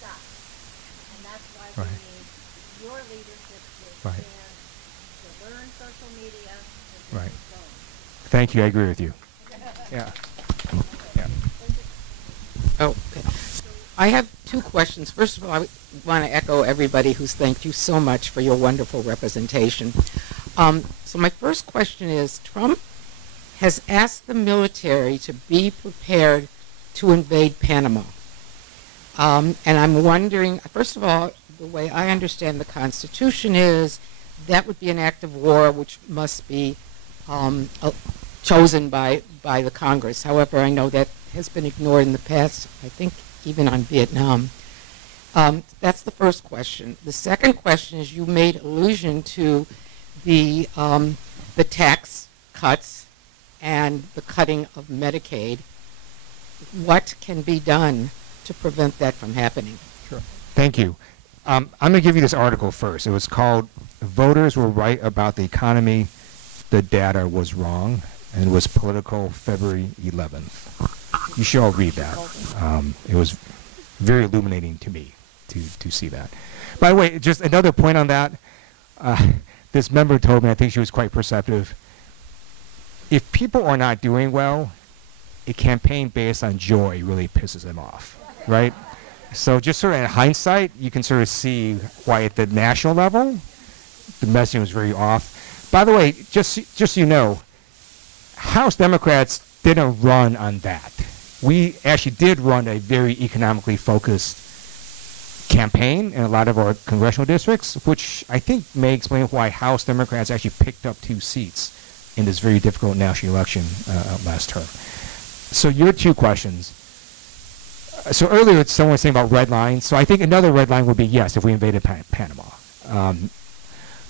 stops. And that's why we Right. need your leadership to Right. expand, to learn social media, and to Right. keep going. Thank you. I agree with you. Yeah. Yeah. Oh, okay. I have two questions. First of all, I want to echo everybody who's thanked you so much for your wonderful representation. So my first question is, Trump has asked the military to be prepared to invade Panama. And I'm wondering, first of all, the way I understand the Constitution is that would be an act of war which must be chosen by the Congress. However, I know that has been ignored in the past, I think even on Vietnam. That's the first question. The second question is, you made allusion to the tax cuts and the cutting of Medicaid. What can be done to prevent that from happening? Sure. Thank you. I'm going to give you this article first. It was called "Voters Were Right About the Economy. The Data Was Wrong," and it was Political, February 11th. You should all read that. It was very illuminating to me to see that. By the way, just another point on that. This member told me, I think she was quite perceptive, if people are not doing well, a campaign based on joy really pisses them off, right? So just sort of in hindsight, you can sort of see why at the national level, the messaging was very off. By the way, just so you know, House Democrats didn't run on that. We actually did run a very economically focused campaign in a lot of our congressional districts, which I think may explain why House Democrats actually picked up 2 seats in this very difficult national election last term. So your 2 questions. So earlier someone was saying about red lines. So I think another red line would be yes, if we invaded Panama.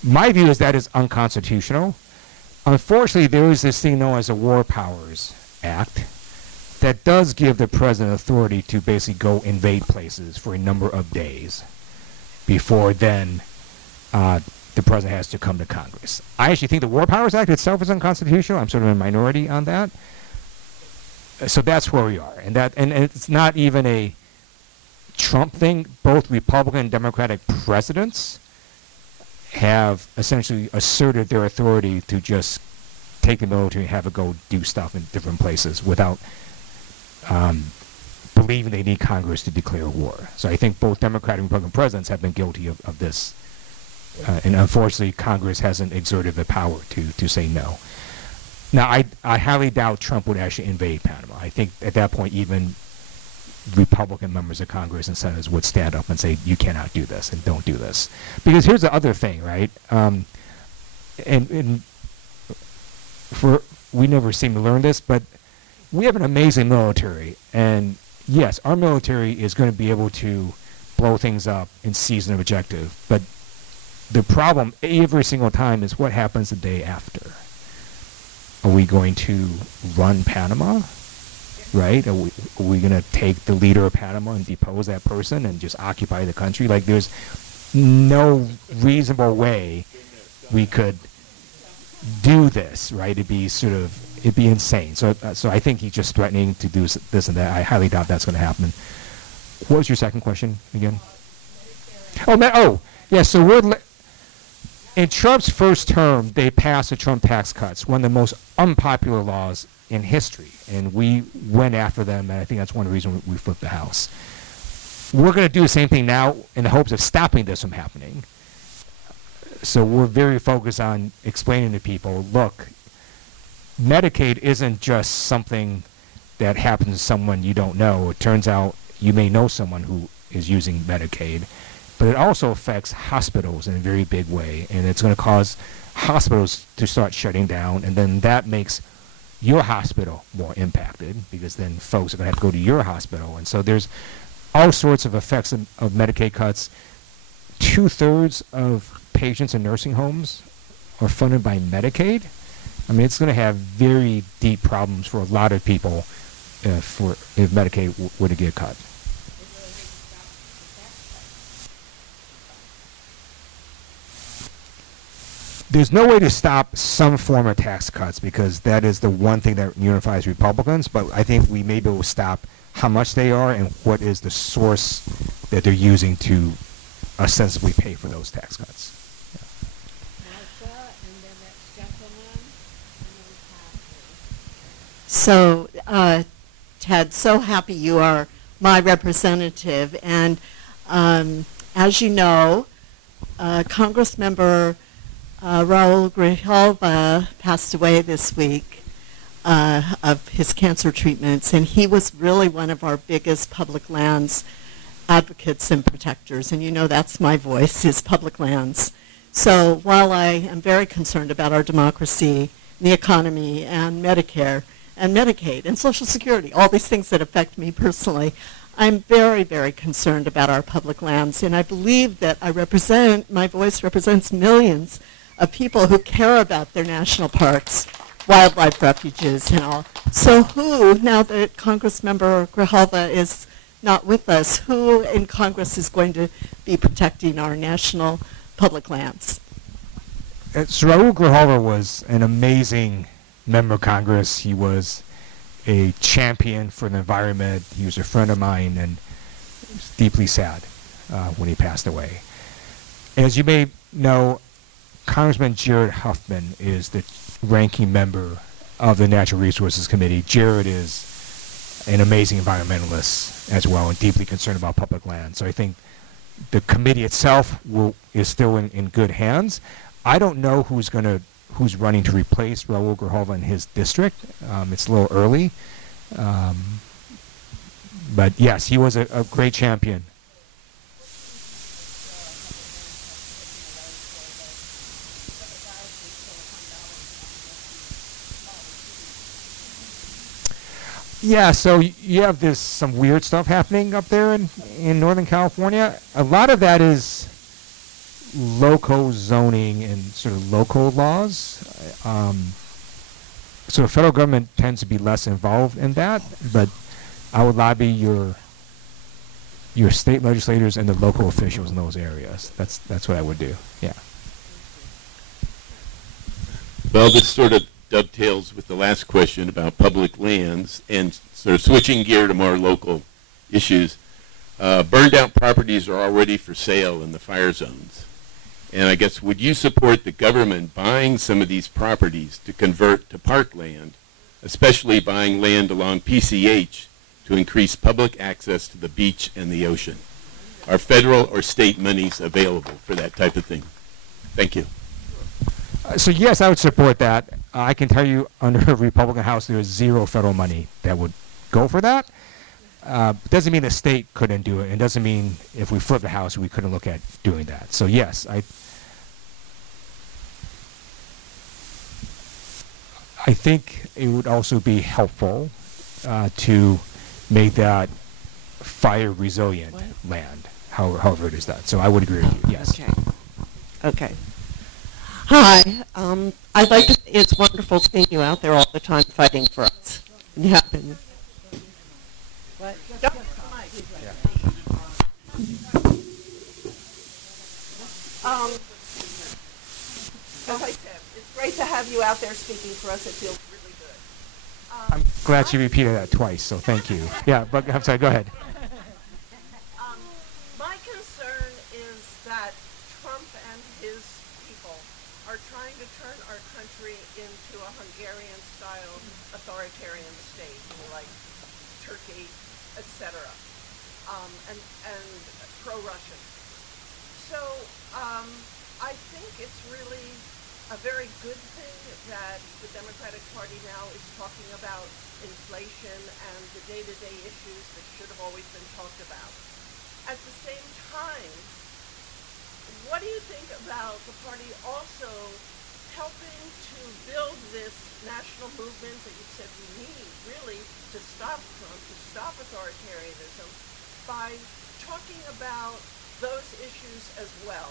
My view is that is unconstitutional. Unfortunately, there is this thing known as the War Powers Act that does give the president authority to basically go invade places for a number of days before then the president has to come to Congress. I actually think the War Powers Act itself is unconstitutional. I'm sort of in a minority on that. So that's where we are. And it's not even a Trump thing. Both Republican and Democratic presidents have essentially asserted their authority to just take the military and have it go do stuff in different places without believing they need Congress to declare war. So I think both Democratic and Republican presidents have been guilty of this. And unfortunately, Congress hasn't exerted the power to say no. Now, I highly doubt Trump would actually invade Panama. I think at that point, even Republican members of Congress and senators would stand up and say, you cannot do this and don't do this. Because here's the other thing, right? And we never seem to learn this, but we have an amazing military. And yes, our military is going to be able to blow things up in season of objective. But the problem every single time is what happens the day after. Are we going to run Panama? Right? Are we going to take the leader of Panama and depose that person and just occupy the country? Like, there's no reasonable way we could do this, right? It'd be insane. So I think he's just threatening to do this and that. I highly doubt that's going to happen. What was your second question again? Yeah. So in Trump's first term, they passed the Trump tax cuts, one of the most unpopular laws in history, and we went after them, and I think that's one of the reasons we flipped the House. We're going to do the same thing now in the hopes of stopping this from happening. So we're very focused on explaining to people, look, Medicaid isn't just something that happens to someone you don't know. It turns out you may know someone who is using Medicaid, but it also affects hospitals in a very big way, and it's going to cause hospitals to start shutting down, and then that makes your hospital more impacted, because then folks are going to have to go to your hospital. And so there's all sorts of effects of Medicaid cuts. 2/3 of patients in nursing homes are funded by Medicaid. I mean, it's going to have very deep problems for a lot of people if Medicaid were to get cut. There's no way to stop some form of tax cuts, because that is the one thing that unifies Republicans, but I think we may be able to stop how much they are and what is the source that they're using to ostensibly pay for those tax cuts. Martha, and then that gentleman, So, Ted, so happy you are my representative. And as you know, Congressmember Raul Grijalva passed away this week of his cancer treatments, and he was really one of our biggest public lands advocates and protectors. And you know that's my voice, is public lands. So while I am very concerned about our democracy, the economy, and Medicare, and Medicaid, and Social Security, all these things that affect me personally, I'm very, very concerned about our public lands. And I believe that my voice represents millions of people who care about their national parks, wildlife refuges, and all. So who, now that Congressmember Grijalva is not with us, who in Congress is going to be protecting our national public lands? So Raul Grijalva was an amazing member of Congress. He was a champion for the environment. He was a friend of mine, and it was deeply sad when he passed away. As you may know, Congressman Jared Huffman is the ranking member of the Natural Resources Committee. Jared is an amazing environmentalist as well, and deeply concerned about public land. So I think the committee itself is still in good hands. I don't know who's running to replace Raul Grijalva in his district. It's a little early. But yes, he was a great champion. Yeah, so you have some weird stuff happening up there in Northern California. A lot of that is local zoning and sort of local laws. So the federal government tends to be less involved in that, but I would lobby your state legislators and the local officials in those areas. That's what I would do. Yeah. Well, this sort of dovetails with the last question about public lands, and sort of switching gear to more local issues. Burned out properties are already for sale in the fire zones. And I guess, would you support the government buying some of these properties to convert to parkland, especially buying land along PCH to increase public access to the beach and the ocean? Are federal or state monies available for that type of thing? Thank you. So yes, I would support that. I can tell you under a Republican House, there is zero federal money that would go for that. Doesn't mean the state couldn't do it. It doesn't mean if we flip the house, we couldn't look at doing that. So yes, I think it would also be helpful to make that fire resilient land, however it is that. So I would agree with you, yes. Okay. Hi. I'd like to say it's wonderful seeing you out there all the time fighting for us. It happened. What? As I said, it's great to have you out there speaking for us. It feels really good. I'm glad you repeated that twice, so thank you. Yeah, but I'm sorry, go ahead. My concern is that Trump and his people are trying to turn our country into a Hungarian-style authoritarian state, like Turkey, etc., and pro-Russian. So I think it's really a very good thing that the Democratic Party now is talking about inflation and the day-to-day issues that should have always been talked about. At the same time, what do you think about the party also helping to build this national movement that you said we need, really, to stop Trump, to stop authoritarianism, by talking about those issues as well?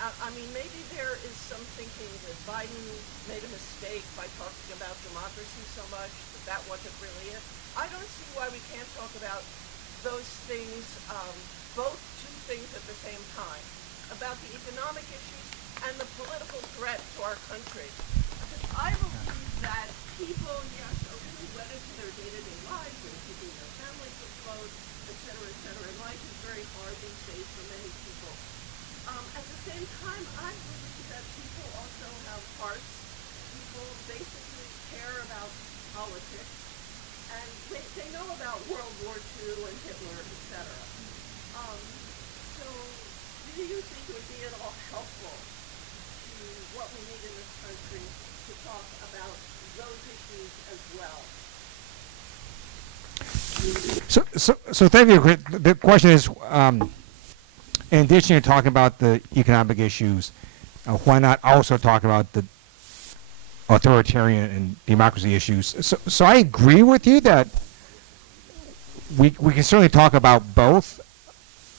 I mean, maybe there is some thinking that Biden made a mistake by talking about democracy so much, that wasn't really it. I don't see why we can't talk about those things, both two things at the same time, about the economic issues and the political threat to our country. Because I believe that people, yes, are really wedded to their day-to-day lives and keeping their families afloat, et cetera, and life is very hard these days for many people. At the same time, I believe that people also have hearts. People basically care about politics, and they know about World War II and Hitler, etc. So, do you think it would be at all helpful to what we need in this country to talk about those issues as well? So thank you. The question is, in addition to talking about the economic issues, why not also talk about the authoritarian and democracy issues? So I agree with you that we can certainly talk about both.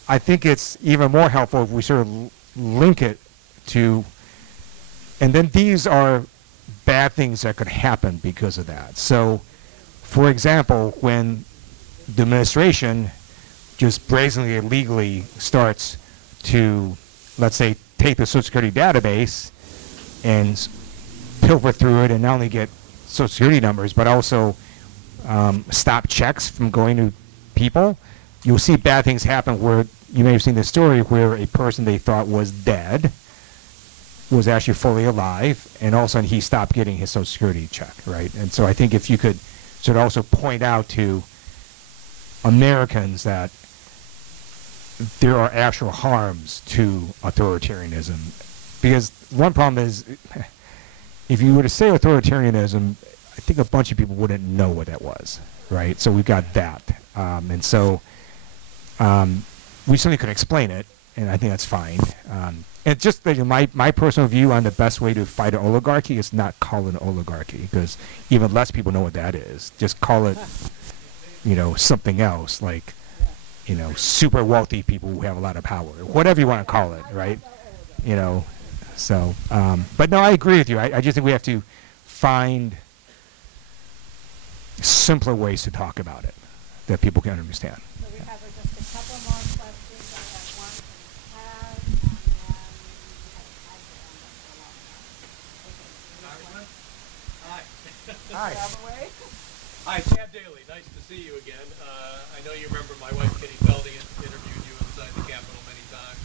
I think it's even more helpful if we sort of link it to, and then these are bad things that could happen because of that. So, for example, when the administration just brazenly, illegally starts to, let's say, take the Social Security database and pilfer through it and not only get Social Security numbers, but also stop checks from going to people, you'll see bad things happen where you may have seen this story where a person they thought was dead was actually fully alive, and all of a sudden he stopped getting his Social Security check, right? And so I think if you could sort of also point out to Americans that there are actual harms to authoritarianism. Because one problem is, if you were to say authoritarianism, I think a bunch of people wouldn't know what that was, right? So we've got that. And so we certainly could explain it, and I think that's fine. And just that my personal view on the best way to fight an oligarchy is not call it an oligarchy, because even less people know what that is. Just call it, something else, like, super wealthy people who have a lot of power, whatever you want to call it, right? So, but no, I agree with you. I just think we have to find simpler ways to talk about it that people can understand. So we have just a couple more questions. I have one from Tad, and then Hi. Hi, Ted Daly. Nice to see you again. I know you remember my wife, Kitty Felding, interviewed you inside the Capitol many times.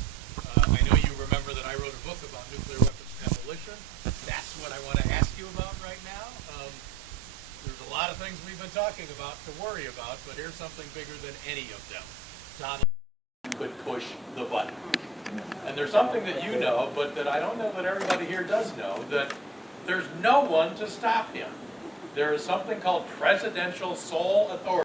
I know you remember that I wrote a book about nuclear weapons abolition. That's what I want to ask you about right now. There's a lot of things we've been talking about to worry about, but here's something bigger than any of them. Donald could push the button. And there's something that you know, but that I don't know that everybody here does know, that there's no one to stop him. There is something called presidential sole authority.